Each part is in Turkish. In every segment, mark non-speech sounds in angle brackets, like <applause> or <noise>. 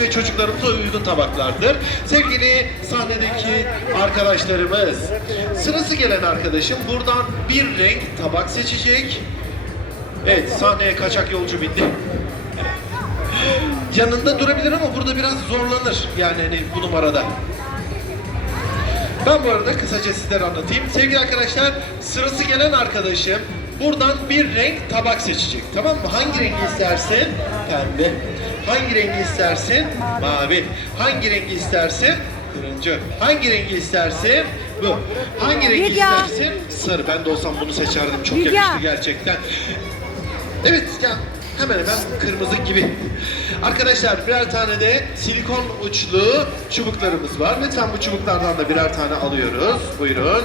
genç ve çocuklarımıza uygun tabaklardır. Sevgili sahnedeki arkadaşlarımız, sırası gelen arkadaşım buradan bir renk tabak seçecek. Evet, sahneye kaçak yolcu bindi. <laughs> Yanında durabilir ama burada biraz zorlanır yani hani bu numarada. Ben bu arada kısaca sizlere anlatayım. Sevgili arkadaşlar sırası gelen arkadaşım buradan bir renk tabak seçecek. Tamam mı? Hangi rengi istersin? Pembe. Hangi rengi istersin? Mavi. Hangi rengi istersin? Turuncu. Hangi rengi istersin? Bu. Hangi rengi istersin? Sarı. Ben de olsam bunu seçerdim. Çok yakıştı gerçekten. Evet ya hemen hemen kırmızı gibi. Arkadaşlar birer tane de silikon uçlu çubuklarımız var. Lütfen bu çubuklardan da birer tane alıyoruz. Buyurun.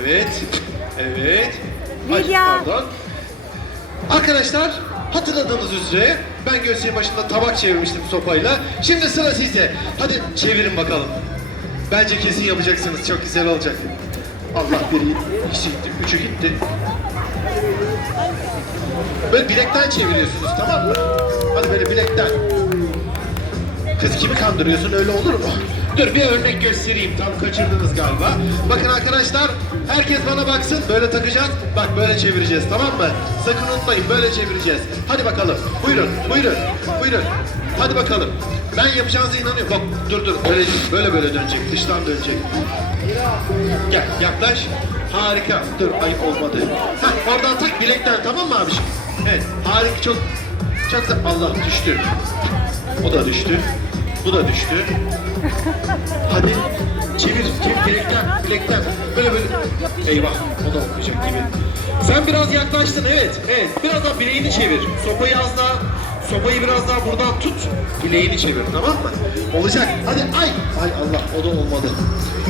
Evet. Evet. Ay, pardon. Arkadaşlar hatırladığınız üzere ben gösterinin başında tabak çevirmiştim sopayla. Şimdi sıra sizde. Hadi çevirin bakalım. Bence kesin yapacaksınız. Çok güzel olacak. Allah biri ikisi gitti, üçü gitti. Böyle bilekten çeviriyorsunuz tamam mı? Hadi böyle bilekten. Kız kimi kandırıyorsun öyle olur mu? Dur bir örnek göstereyim tam kaçırdınız galiba. Bakın arkadaşlar herkes bana baksın böyle takacağız. Bak böyle çevireceğiz tamam mı? Sakın unutmayın böyle çevireceğiz. Hadi bakalım buyurun buyurun buyurun. Hadi bakalım. Ben yapacağınıza inanıyorum. Bak dur dur böyle böyle böyle dönecek dıştan dönecek. Gel yaklaş. Harika. Dur ayıp olmadı. Heh, oradan tak bilekten tamam mı abiciğim? Evet harika çok çok da Allah düştü. O da düştü. Bu da düştü. Hadi çevir, çevir bilekten, bilekten. Böyle böyle. Eyvah, o da olmayacak gibi. Sen biraz yaklaştın, evet, evet. Biraz daha bileğini çevir. Sopayı az daha, sopayı biraz daha buradan tut. Bileğini çevir, tamam mı? Olacak. Hadi, ay, ay Allah, o da olmadı.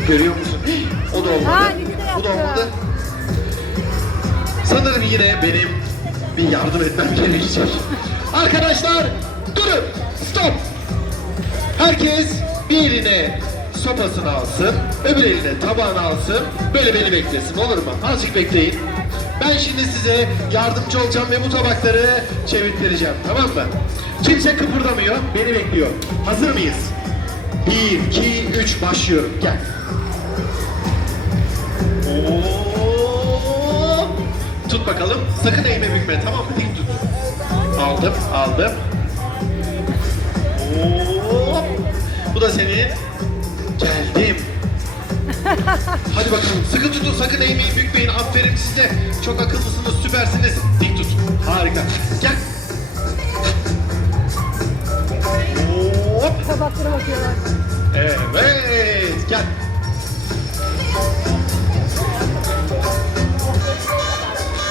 Görüyor musun? O da olmadı. Bu da olmadı. Sanırım yine benim bir yardım etmem gerekecek. Arkadaşlar durun. Stop. Herkes bir eline sopasını alsın, öbür eline tabağını alsın. Böyle beni beklesin olur mu? Azıcık bekleyin. Ben şimdi size yardımcı olacağım ve bu tabakları çevirttireceğim. Tamam mı? Kimse kıpırdamıyor. Beni bekliyor. Hazır mıyız? Bir, iki, üç başlıyorum. Gel. Oo! Tut bakalım. Sakın eğme bükme tamam mı? Dik tut. Aldım, aldım. Bu da senin. Geldim. <laughs> Hadi bakalım. Sıkı tutun. Sakın eğmeyin, bükmeyin. Aferin size. Çok akıllısınız, süpersiniz. Dik tut. Harika. Gel. Hop. Tabaklara bakıyorlar. Evet, gel.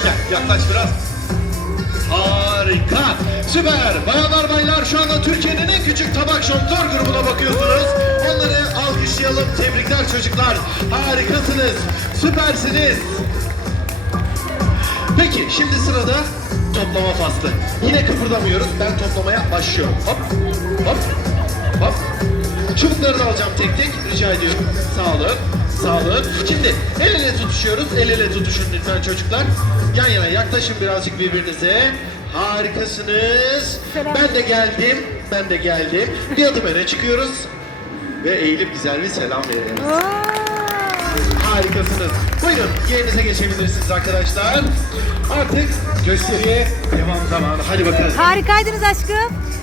Gel, yaklaş biraz. Harika, süper. Bayanlar baylar şu anda Türkiye'nin en küçük tabak şontör grubuna bakıyorsunuz. Onları alkışlayalım. Tebrikler çocuklar. Harikasınız, süpersiniz. Peki şimdi sırada toplama faslı. Yine kıpırdamıyoruz. Ben toplamaya başlıyorum. Hop, hop, hop. Çubukları da alacağım tek tek. Rica ediyorum. Sağ olun. Sağ olun. Şimdi el ele tutuşuyoruz. El ele tutuşun lütfen çocuklar. Yan yana yaklaşın birazcık birbirinize. Harikasınız. Selam. Ben de geldim. Ben de geldim. Bir adım öne çıkıyoruz. Ve eğilip güzel bir selam verelim. Harikasınız. Buyurun yerinize geçebilirsiniz arkadaşlar. Artık gösteriye devam zamanı. Hadi bakalım. Harikaydınız aşkım.